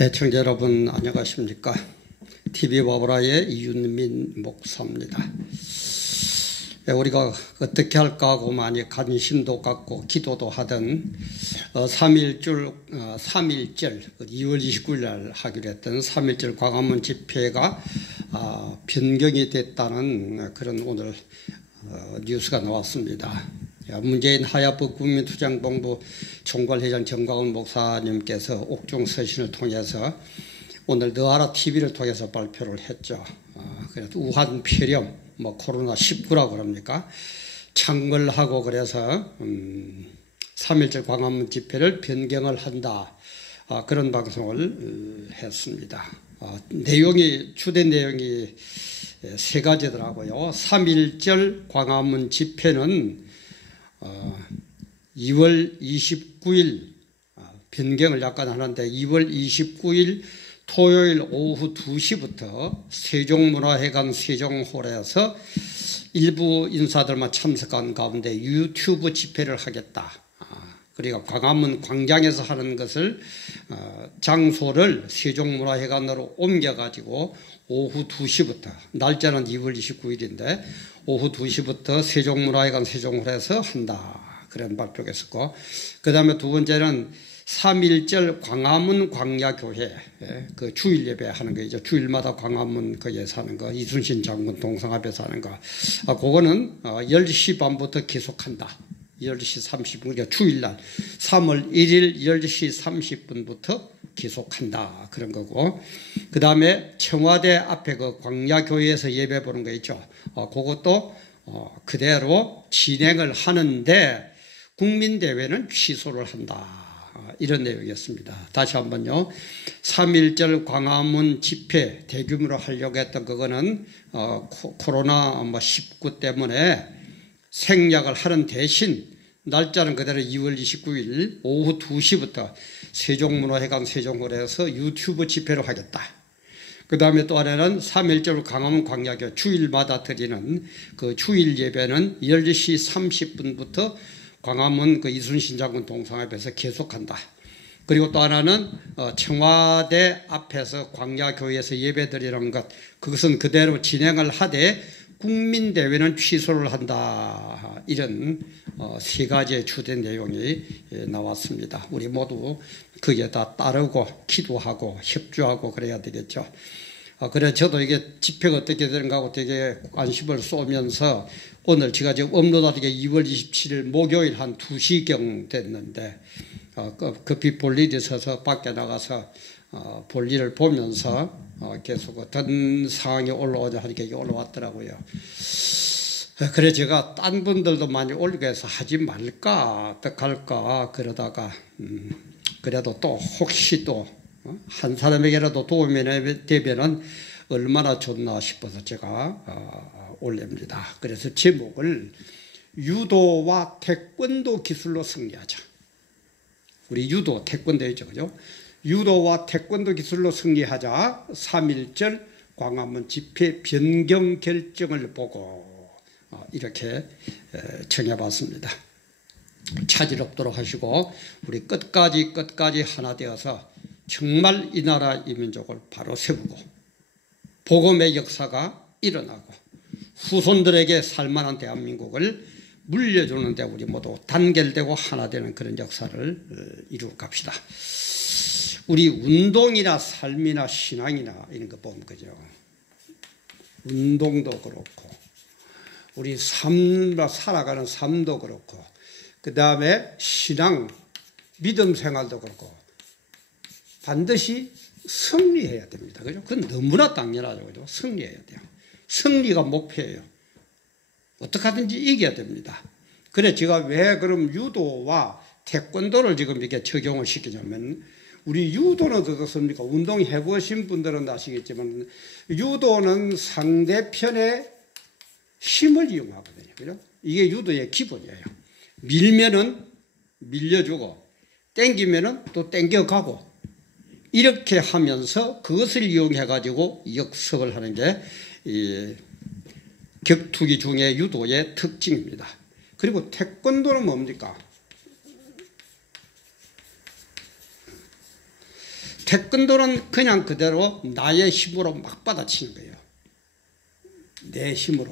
애청자 여러분 안녕하십니까? TV 바브라의 이윤민 목사입니다. 우리가 어떻게 할까 하고 많이 관심도 갖고 기도도 하던 3.1절 2월 29일 날 하기로 했던 3.1절 광화문 집회가 변경이 됐다는 그런 오늘 뉴스가 나왔습니다. 문재인 하야부 국민투쟁본부 총괄회장 정광훈 목사님께서 옥중 서신을 통해서 오늘 너하라 TV를 통해서 발표를 했죠. 그래서 우한 폐렴, 코로나19라고 그럽니까? 창궐하고 그래서 3.1절 광화문 집회를 변경을 한다. 그런 방송을 했습니다. 주된 내용이 세 가지더라고요. 3.1절 광화문 집회는 2월 29일 변경을 약간 하는데 2월 29일 토요일 오후 2시부터 세종문화회관 세종홀에서 일부 인사들만 참석한 가운데 유튜브 집회를 하겠다. 그리고 광화문 광장에서 하는 것을 장소를 세종문화회관으로 옮겨가지고 오후 2시부터 날짜는 2월 29일인데 오후 2시부터 세종문화회관 세종홀에서 한다. 그런 발표가 있었고 그 다음에 두 번째는 3.1절 광화문 광야교회 그 주일 예배 하는 거죠. 주일마다 광화문 거기에서 하는 거 이순신 장군 동상 앞에서 하는 거 그거는 10시 반부터 계속한다. 10시 30분 그러니까 주일날 3월 1일 10시 30분부터 계속한다. 그런 거고 그 다음에 청와대 앞에 그 광야교회에서 예배 보는 거 있죠. 그것도 그대로 진행을 하는데 국민대회는 취소를 한다. 이런 내용이었습니다. 다시 한번요. 3.1절 광화문 집회 대규모로 하려고 했던 그거는 코로나19 때문에 생략을 하는 대신 날짜는 그대로 2월 29일 오후 2시부터 세종문화회관 세종홀에서 유튜브 집회를 하겠다. 그 다음에 또 하나는 3.1절 광화문 광야교 주일마다 드리는 그 주일 예배는 10시 30분부터 광화문 그 이순신 장군 동상 앞에서 계속한다. 그리고 또 하나는 청와대 앞에서 광야교회에서 예배 드리는 것 그것은 그대로 진행을 하되 국민대회는 취소를 한다. 이런 세 가지의 주된 내용이 나왔습니다. 우리 모두 거기에 다 따르고 기도하고 협조하고 그래야 되겠죠. 그래 저도 이게 집회가 어떻게 되는가 하고 되게 관심을 쏘면서 오늘 제가 지금 업로드한 게 2월 27일 목요일 한 2시경 됐는데 급히 볼 일이 있어서 밖에 나가서 볼 일을 보면서 계속 어떤 상황이 올라오자 하니까 이게 올라왔더라고요. 그래 제가 딴 분들도 많이 올리고 해서 하지 말까 어떡할까 그러다가 그래도 또 혹시 또 한 사람에게라도 도움이 되면은 얼마나 좋나 싶어서 제가 올립니다. 그래서 제목을 유도와 태권도 기술로 승리하자. 우리 유도 태권도죠, 그죠? 유도와 태권도 기술로 승리하자. 3.1절 광화문 집회 변경 결정을 보고 이렇게 정해봤습니다. 차질 없도록 하시고 우리 끝까지 하나 되어서 정말 이 나라 이 민족을 바로 세우고 복음의 역사가 일어나고 후손들에게 살만한 대한민국을 물려주는 데 우리 모두 단결되고 하나 되는 그런 역사를 이루어 갑시다. 우리 운동이나 삶이나 신앙이나 이런 거 보면 그죠. 운동도 그렇고 우리 살아가는 삶도 그렇고 그 다음에 신앙, 믿음 생활도 그렇고 반드시 승리해야 됩니다. 그죠? 그건 너무나 당연하죠. 그죠? 승리해야 돼요. 승리가 목표예요. 어떻게 하든지 이겨야 됩니다. 그래 제가 왜 그럼 유도와 태권도를 지금 이렇게 적용을 시키냐면 우리 유도는 어떻습니까? 운동 해보신 분들은 아시겠지만 유도는 상대편의 힘을 이용하거든요. 그죠? 이게 유도의 기본이에요. 밀면은 밀려주고 땡기면은 또 땡겨가고 이렇게 하면서 그것을 이용해 가지고 역습을 하는 게 이 격투기 중의 유도의 특징입니다. 그리고 태권도는 뭡니까? 태권도는 그냥 그대로 나의 힘으로 막 받아치는 거예요. 내 힘으로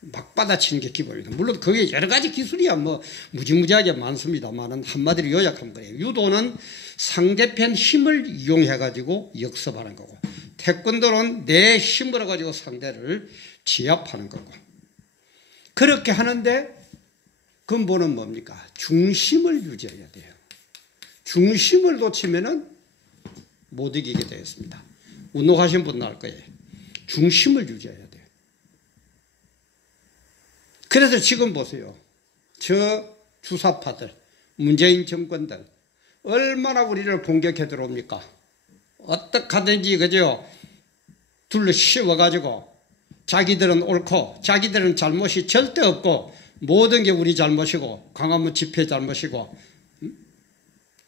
막 받아치는 게 기본입니다. 물론 그게 여러 가지 기술이야 뭐 무지무지하게 많습니다만은 한마디로 요약하면 그래요. 유도는 상대편 힘을 이용해 가지고 역습하는 거고, 태권도는 내 힘으로 가지고 상대를 제압하는 거고. 그렇게 하는데 근본은 뭡니까? 중심을 유지해야 돼요. 중심을 놓치면은 못 이기게 되었습니다. 운동하신 분은 알 거예요. 중심을 유지해야 돼요. 그래서 지금 보세요. 저 주사파들, 문재인 정권들 얼마나 우리를 공격해 들어옵니까? 어떻게 하든지 그죠? 둘러 씌워가지고 자기들은 옳고 자기들은 잘못이 절대 없고 모든 게 우리 잘못이고 광화문 집회 잘못이고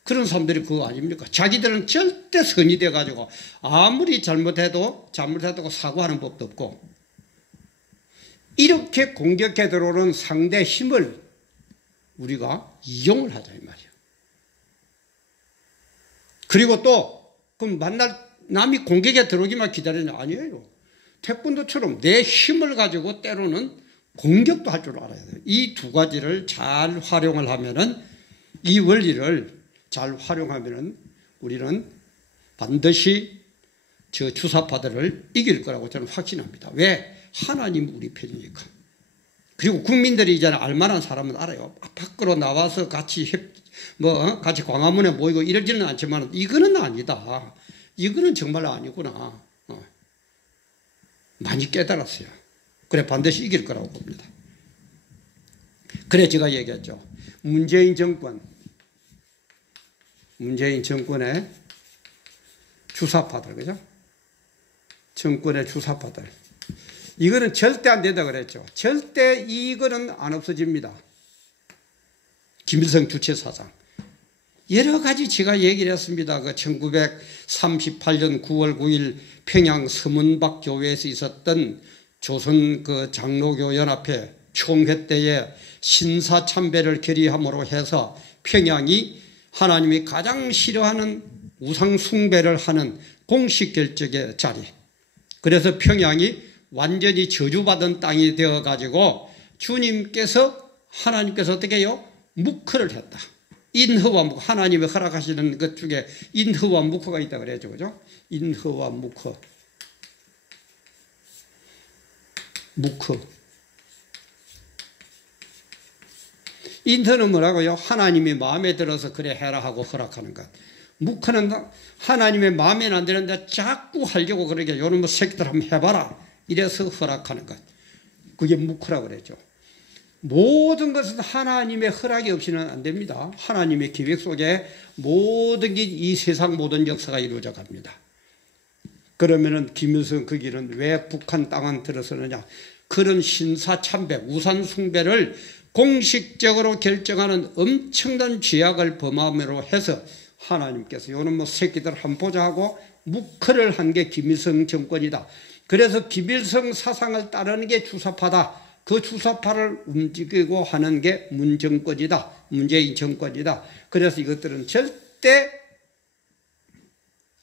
그런 사람들이 그거 아닙니까? 자기들은 절대 선이 돼가지고 아무리 잘못해도 사과하는 법도 없고, 이렇게 공격해 들어오는 상대 힘을 우리가 이용을 하자 이 말이에요. 그리고 또 그럼 만날 남이 공격에 들어오기만 기다리냐? 아니에요. 태권도처럼 내 힘을 가지고 때로는 공격도 할 줄 알아야 돼요. 이 두 가지를 잘 활용을 하면은, 이 원리를 잘 활용하면은 우리는 반드시 저 주사파들을 이길 거라고 저는 확신합니다. 왜? 하나님 우리 편이니까. 그리고 국민들이 이제 알만한 사람은 알아요. 밖으로 나와서 같이 같이 광화문에 모이고 이러지는 않지만 이거는 아니다. 이거는 정말 아니구나. 많이 깨달았어요. 그래 반드시 이길 거라고 봅니다. 그래 제가 얘기했죠. 문재인 정권의 주사파들, 그죠? 정권의 주사파들. 이거는 절대 안 된다 그랬죠. 절대 이거는 안 없어집니다. 김일성 주체사상. 여러 가지 제가 얘기를 했습니다. 그 1938년 9월 9일 평양 서문박 교회에서 있었던 조선 그 장로교 연합회 총회 때에 신사참배를 결의함으로 해서 평양이 하나님이 가장 싫어하는 우상 숭배를 하는 공식 결정의 자리. 그래서 평양이 완전히 저주받은 땅이 되어가지고 하나님께서 어떻게 해요? 묵허를 했다. 인허와 묵허, 하나님이 허락하시는 것 중에 인허와 묵허가 있다 그래야죠. 그죠? 인허와 묵허. 인허는 뭐라고요? 하나님이 마음에 들어서 그래 해라 하고 허락하는 것. 묵허는 하나님의 마음에는 안 되는데 자꾸 하려고 그러게 요런 뭐 새끼들 한번 해봐라 이래서 허락하는 것. 그게 묵허라고 그랬죠. 모든 것은 하나님의 허락이 없이는 안 됩니다. 하나님의 계획 속에 모든 게 이 세상 모든 역사가 이루어져 갑니다. 그러면은 김일성 그 길은 왜 북한 땅은 들어서느냐? 그런 신사참배, 우상숭배를 공식적으로 결정하는 엄청난 죄악을 범함으로 해서 하나님께서 요런 뭐 새끼들 한번 보자 하고 묵허를 한 게 김일성 정권이다. 그래서 김일성 사상을 따르는 게 주사파다. 그 주사파를 움직이고 하는 게 문정권이다. 문재인 정권이다. 그래서 이것들은 절대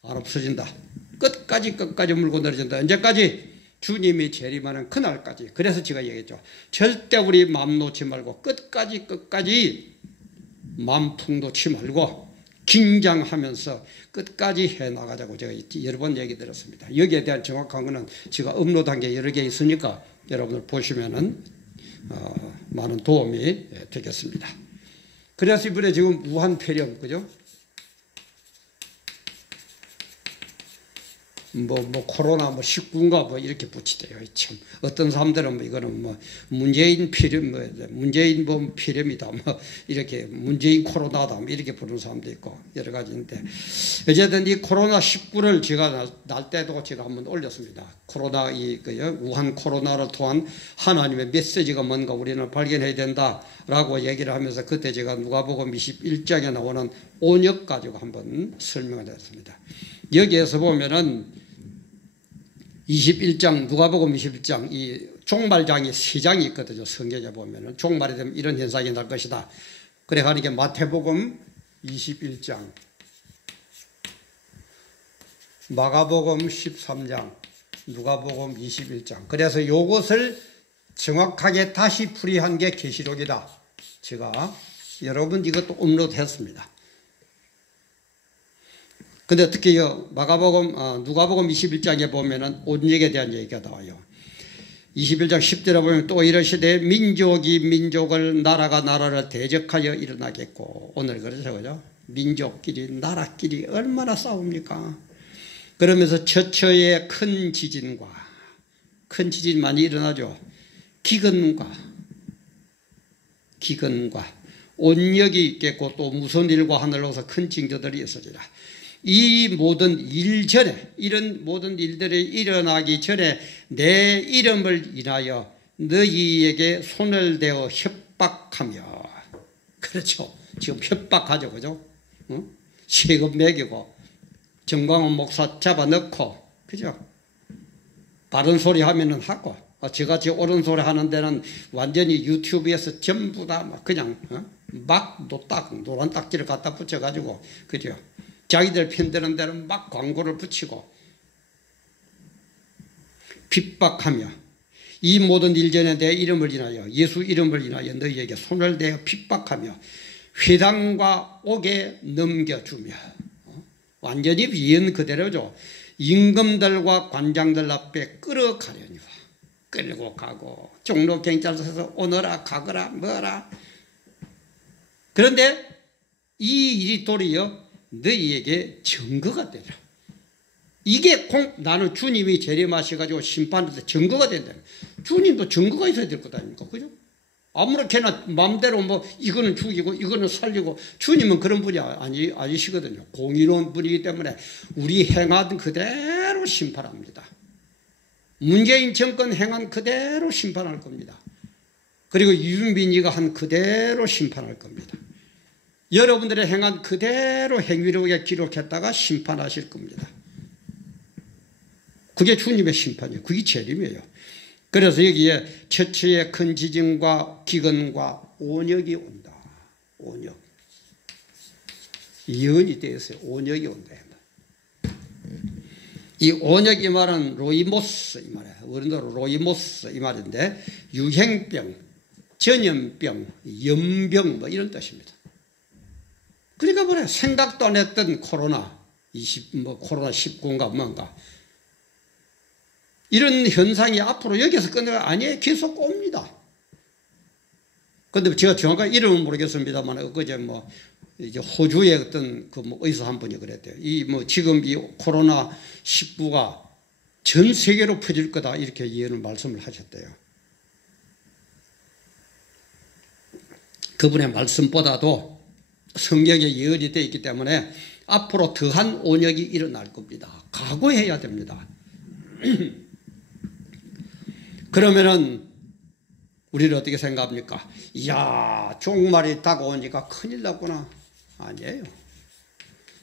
안 없어진다. 끝까지 물고 내려진다. 언제까지? 주님이 재림하는 그날까지. 그래서 제가 얘기했죠. 절대 우리 마음 놓지 말고 끝까지 마음 놓지 말고 긴장하면서 끝까지 해나가자고 제가 여러 번 얘기 드렸습니다. 여기에 대한 정확한 거는 제가 업로드한 게 여러 개 있으니까 여러분들 보시면은 많은 도움이 되겠습니다. 그래서 이번에 지금 우한 폐렴, 그죠? 코로나 19인가 이렇게 붙이대요. 참 어떤 사람들은 이거는 문재인 폐렴, 문재인 폐렴이다, 이렇게 문재인 코로나다, 이렇게 부르는 사람도 있고 여러 가지인데, 어쨌든 이 코로나 19를 제가 날 때도 제가 한번 올렸습니다. 우한 코로나를 통한 하나님의 메시지가 뭔가 우리는 발견해야 된다라고 얘기를 하면서 그때 제가 누가복음 21장에 나오는 온역 가지고 한번 설명을 했습니다. 여기에서 보면은 21장, 누가복음 21장, 이 종말장이 3장이 있거든요. 성경에 보면은 종말이 되면 이런 현상이 날 것이다. 그래 가는 게 마태복음 21장, 마가복음 13장, 누가복음 21장. 그래서 이것을 정확하게 다시 풀이한 게 계시록이다. 제가 여러분 이것도 업로드했습니다. 근데 특히 누가복음 21장에 보면은 온역에 대한 얘기가 나와요. 21장 10절에 보면 또 이러시되 민족이 민족을 나라가 나라를 대적하여 일어나겠고, 오늘 그렇죠, 그죠? 민족끼리 나라끼리 얼마나 싸웁니까? 그러면서 처처의 큰 지진 많이 일어나죠. 기근과 온역이 있겠고 또 무슨 일과 하늘로서 큰 징조들이 있으리라. 이 모든 일 전에, 이런 모든 일들이 일어나기 전에 내 이름을 인하여 너희에게 손을 대어 협박하며, 그렇죠, 지금 협박하죠, 그죠? 세금 매기고 정광훈 목사 잡아넣고, 그죠? 바른 소리 하면은 하고, 저같이 옳은 소리 하는 데는 완전히 유튜브에서 전부 다 막 그냥 막 노란 딱지를 갖다 붙여가지고, 그죠? 자기들 편드는 데는 막 광고를 붙이고 핍박하며, 이 모든 일 전에 내 이름을 인하여, 예수 이름을 인하여 너희에게 손을 대어 핍박하며 회당과 옥에 넘겨주며, 완전히 위헌 그대로죠. 임금들과 관장들 앞에 끌어가려니와, 끌고 가고 종로 경찰서에서 오너라 가거라 뭐라. 그런데 이 일이 도리어 너희에게 증거가 되라. 이게 나는 주님이 재림하셔가지고 심판할 때 증거가 된다. 주님도 증거가 있어야 될 것 아닙니까? 그죠? 아무렇게나 마음대로 뭐 이거는 죽이고 이거는 살리고, 주님은 그런 분이 아니시거든요. 공의로운 분이기 때문에 우리 행한 그대로 심판합니다. 문재인 정권 행한 그대로 심판할 겁니다. 그리고 유승민이가 한 그대로 심판할 겁니다. 여러분들의 행한 그대로 행위록에 기록했다가 심판하실 겁니다. 그게 주님의 심판이에요. 그게 재림이에요. 그래서 여기에 처처의 큰 지진과 기근과 온역이 온다. 온역. 예언이 되었어요. 온역이 온다. 이 온역 이 말은 로이모스 이 말이에요. 어른들로 로이모스 이 말인데, 유행병, 전염병, 연병 뭐 이런 뜻입니다. 그러니까 뭐래, 생각도 안 했던 코로나 19인가 뭔가, 이런 현상이 앞으로 여기서 끝내가 아니에요. 계속 옵니다. 근데 제가 정확하게 이름은 모르겠습니다만, 엊그제 이제 호주의 어떤 의사 한 분이 그랬대요. 지금 이 코로나 19가 전 세계로 퍼질 거다, 이렇게 예언을 말씀을 하셨대요. 그분의 말씀보다도 성경에 예언이 되어 있기 때문에 앞으로 더한 온역이 일어날 겁니다. 각오해야 됩니다. 그러면은 우리는 어떻게 생각합니까? 이야, 종말이 다가오니까 큰일 났구나. 아니에요.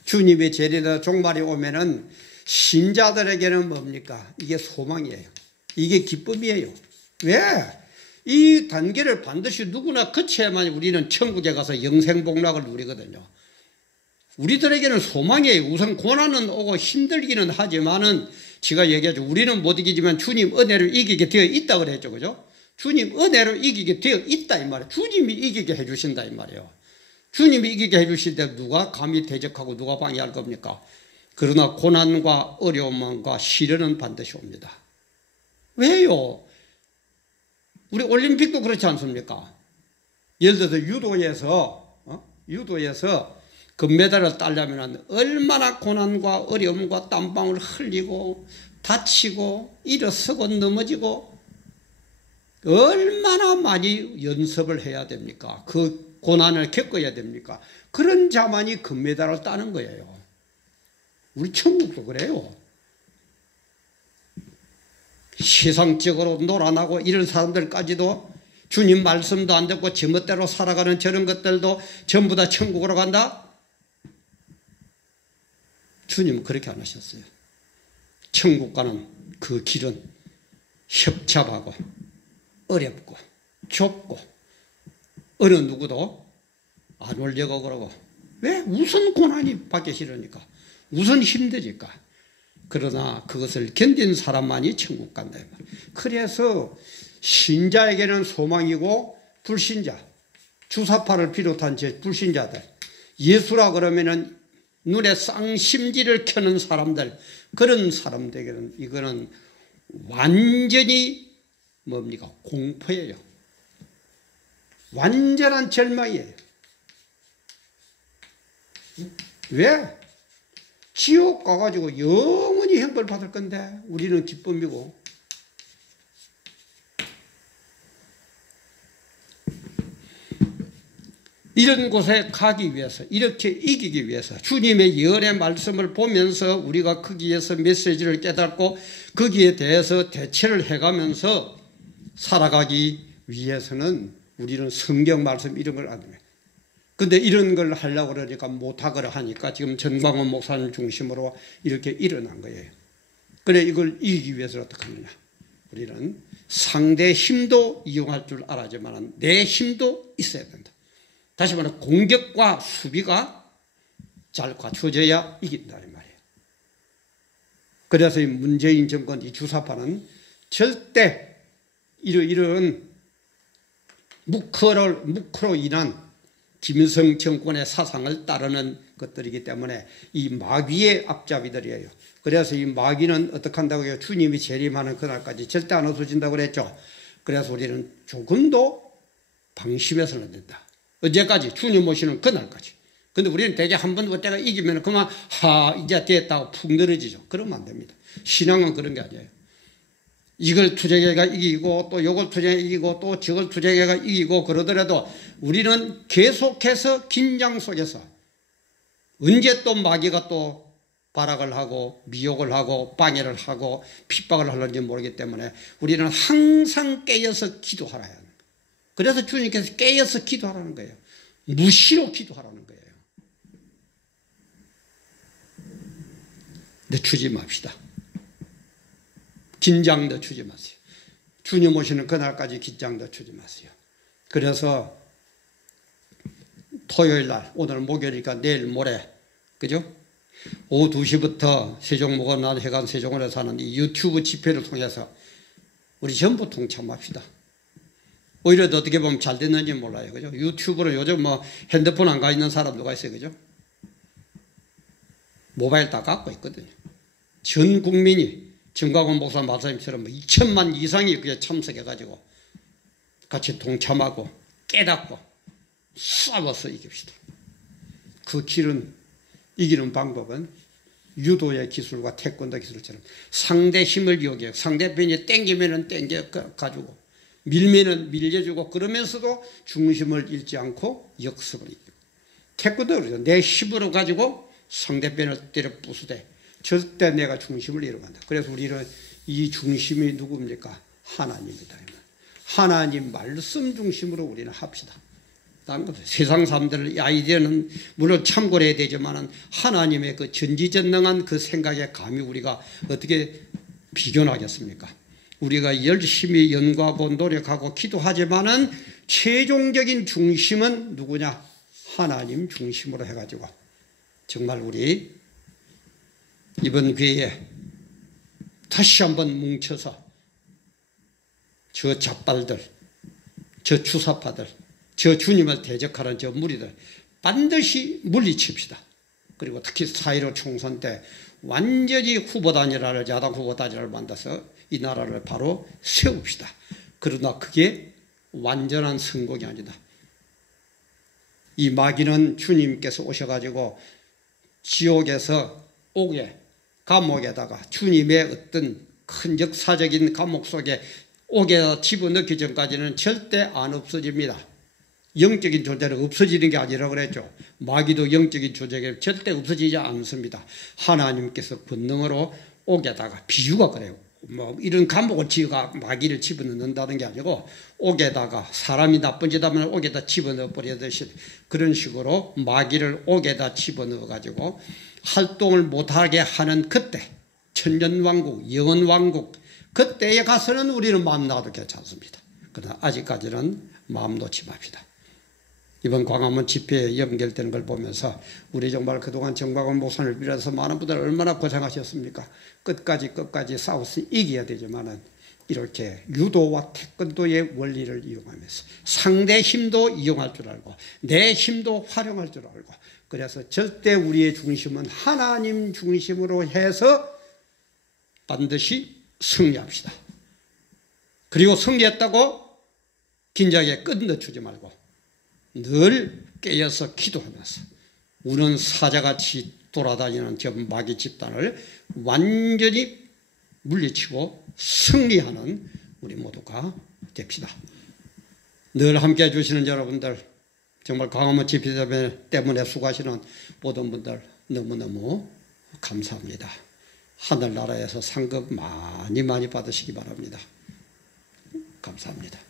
주님의 재림에 종말이 오면은 신자들에게는 뭡니까? 이게 소망이에요. 이게 기쁨이에요. 왜? 이 단계를 반드시 누구나 거쳐야만 우리는 천국에 가서 영생복락을 누리거든요. 우리들에게는 소망이에요. 우선 고난은 오고 힘들기는 하지만은, 제가 얘기하죠. 우리는 못 이기지만 주님 은혜로 이기게 되어 있다 그랬죠. 그죠? 주님 은혜로 이기게 되어 있다 이 말이에요. 주님이 이기게 해주신다 이 말이에요. 주님이 이기게 해주실 때 누가 감히 대적하고 누가 방해할 겁니까? 그러나 고난과 어려움과 시련은 반드시 옵니다. 왜요? 우리 올림픽도 그렇지 않습니까? 예를 들어서 유도에서 금메달을 따려면 얼마나 고난과 어려움과 땀방울 흘리고 다치고 일어서고 넘어지고 얼마나 많이 연습을 해야 됩니까? 그 고난을 겪어야 됩니까? 그런 자만이 금메달을 따는 거예요. 우리 천국도 그래요. 세상적으로 놀아나고 이런 사람들까지도 주님 말씀도 안 듣고 제멋대로 살아가는 저런 것들도 전부 다 천국으로 간다? 주님은 그렇게 안 하셨어요. 천국 가는 그 길은 협잡하고 어렵고 좁고 어느 누구도 안 오려고 그러고. 왜? 우선 고난이 받기 싫으니까, 우선 힘드니까. 그러나 그것을 견딘 사람만이 천국 간다. 그래서 신자에게는 소망이고 불신자, 주사파를 비롯한 제 불신자들, 예수라 그러면은 눈에 쌍심지를 켜는 사람들, 그런 사람들에게는 이거는 완전히 뭡니까? 공포예요. 완전한 절망이에요. 왜? 지옥 가가지고 영원히 형벌 받을 건데 우리는 기쁨이고. 이런 곳에 가기 위해서, 이렇게 이기기 위해서 주님의 열의 말씀을 보면서 우리가 거기에서 메시지를 깨닫고 거기에 대해서 대처를 해가면서 살아가기 위해서는 우리는 성경 말씀 이런 걸 안 해요. 근데 이런 걸 하려고 그러니까 못하거라 하니까 지금 전광훈 목사님 중심으로 이렇게 일어난 거예요. 그래 이걸 이기기 위해서 어떻게 하느냐. 우리는 상대의 힘도 이용할 줄 알아야지만 내 힘도 있어야 된다. 다시 말해 공격과 수비가 잘 갖춰져야 이긴다 이 말이에요. 그래서 이 문재인 정권 이 주사파는 절대 이런 묵커로 인한 김일성 정권의 사상을 따르는 것들이기 때문에 이 마귀의 앞잡이들이에요. 그래서 이 마귀는 어떻게 한다고요? 주님이 재림하는 그날까지 절대 안 없어진다고 그랬죠. 그래서 우리는 조금도 방심해서는 안 된다. 언제까지? 주님 오시는 그날까지. 근데 우리는 대개 한 번 그때가 이기면 그만 이제 됐다고 푹 늘어지죠. 그러면 안 됩니다. 신앙은 그런 게 아니에요. 이걸 투쟁해가 이기고 또 요걸 투쟁해 이기고 또 저걸 투쟁해가 이기고 그러더라도 우리는 계속해서 긴장 속에서 언제 또 마귀가 또 발악을 하고 미혹을 하고 방해를 하고 핍박을 하는지 모르기 때문에 우리는 항상 깨어서 기도하라야 하는 거예요. 그래서 주님께서 깨어서 기도하라는 거예요. 무시로 기도하라는 거예요. 늦추지 맙시다. 긴장도 주지 마세요. 주님 오시는 그날까지 긴장도 주지 마세요. 그래서 토요일 날, 오늘 목요일이니까 내일 모레, 그죠? 오후 2시부터 세종목원난 해관 세종원에서 하는 이 유튜브 집회를 통해서 우리 전부 동참합시다. 오히려 더 어떻게 보면 잘 됐는지 몰라요. 그죠? 유튜브로 요즘 뭐 핸드폰 안 가 있는 사람 누가 있어요. 그죠? 모바일 다 갖고 있거든요. 전 국민이 정광훈 목사 말씀처럼 2천만 이상이 그게 참석해가지고 같이 동참하고 깨닫고 싸워서 이깁시다. 그 길은 이기는 방법은 유도의 기술과 태권도 기술처럼 상대 힘을 이용해 상대편이 땡기면은 땡겨가지고 밀면은 밀려주고 그러면서도 중심을 잃지 않고 역습을 이기고 태권도 그러죠. 내 힘으로 가지고 상대편을 때려 부수되 절대 내가 중심을 잃어간다. 그래서 우리는 이 중심이 누굽니까? 하나님이다. 하나님 말씀 중심으로 우리는 합시다. 다른 것은 세상 사람들의 아이디어는 물론 참고를 해야 되지만 하나님의 그 전지전능한 그 생각에 감히 우리가 어떻게 비교하겠습니까? 우리가 열심히 연구하고 노력하고 기도하지만은 최종적인 중심은 누구냐? 하나님 중심으로 해가지고 정말 우리 이번 기회에 다시 한번 뭉쳐서 저 잡발들, 저 주사파들, 저 주님을 대적하는 저 무리들 반드시 물리칩시다. 그리고 특히 4.15 총선 때 완전히 후보단일화를 야당 후보단일화를 만들어서 이 나라를 바로 세웁시다. 그러나 그게 완전한 성공이 아니다. 이 마귀는 주님께서 오셔가지고 지옥에서 옥에 감옥에다가 주님의 어떤 큰 역사적인 감옥 속에 옥에 집어넣기 전까지는 절대 안 없어집니다. 영적인 존재는 없어지는 게 아니라고 그랬죠. 마귀도 영적인 존재가 절대 없어지지 않습니다. 하나님께서 본능으로 옥에다가 비유가 그래요. 뭐 이런 감옥을 지어가 마귀를 집어넣는다는 게 아니고 옥에다가 사람이 나쁜 짓 하면 옥에다 집어넣어 버리듯이 그런 식으로 마귀를 옥에다 집어넣어 가지고 활동을 못하게 하는 그때 천년왕국 영원왕국 그때에 가서는 우리는 마음 놔도 괜찮습니다. 그러나 아직까지는 마음 놓지 맙시다. 이번 광화문 집회에 연결되는 걸 보면서 우리 정말 그동안 정박원 목사님을 비롯해서 많은 분들 얼마나 고생하셨습니까? 끝까지 싸워서 이겨야 되지만은 이렇게 유도와 태권도의 원리를 이용하면서 상대 힘도 이용할 줄 알고 내 힘도 활용할 줄 알고, 그래서 절대 우리의 중심은 하나님 중심으로 해서 반드시 승리합시다. 그리고 승리했다고 긴장에 끝넣주지 말고 늘 깨어서 기도하면서 우는 사자같이 돌아다니는 저 마귀 집단을 완전히 물리치고 승리하는 우리 모두가 됩시다. 늘 함께해 주시는 여러분들, 정말 광화문 집회 때문에 수고하시는 모든 분들 너무너무 감사합니다. 하늘나라에서 상급 많이 받으시기 바랍니다. 감사합니다.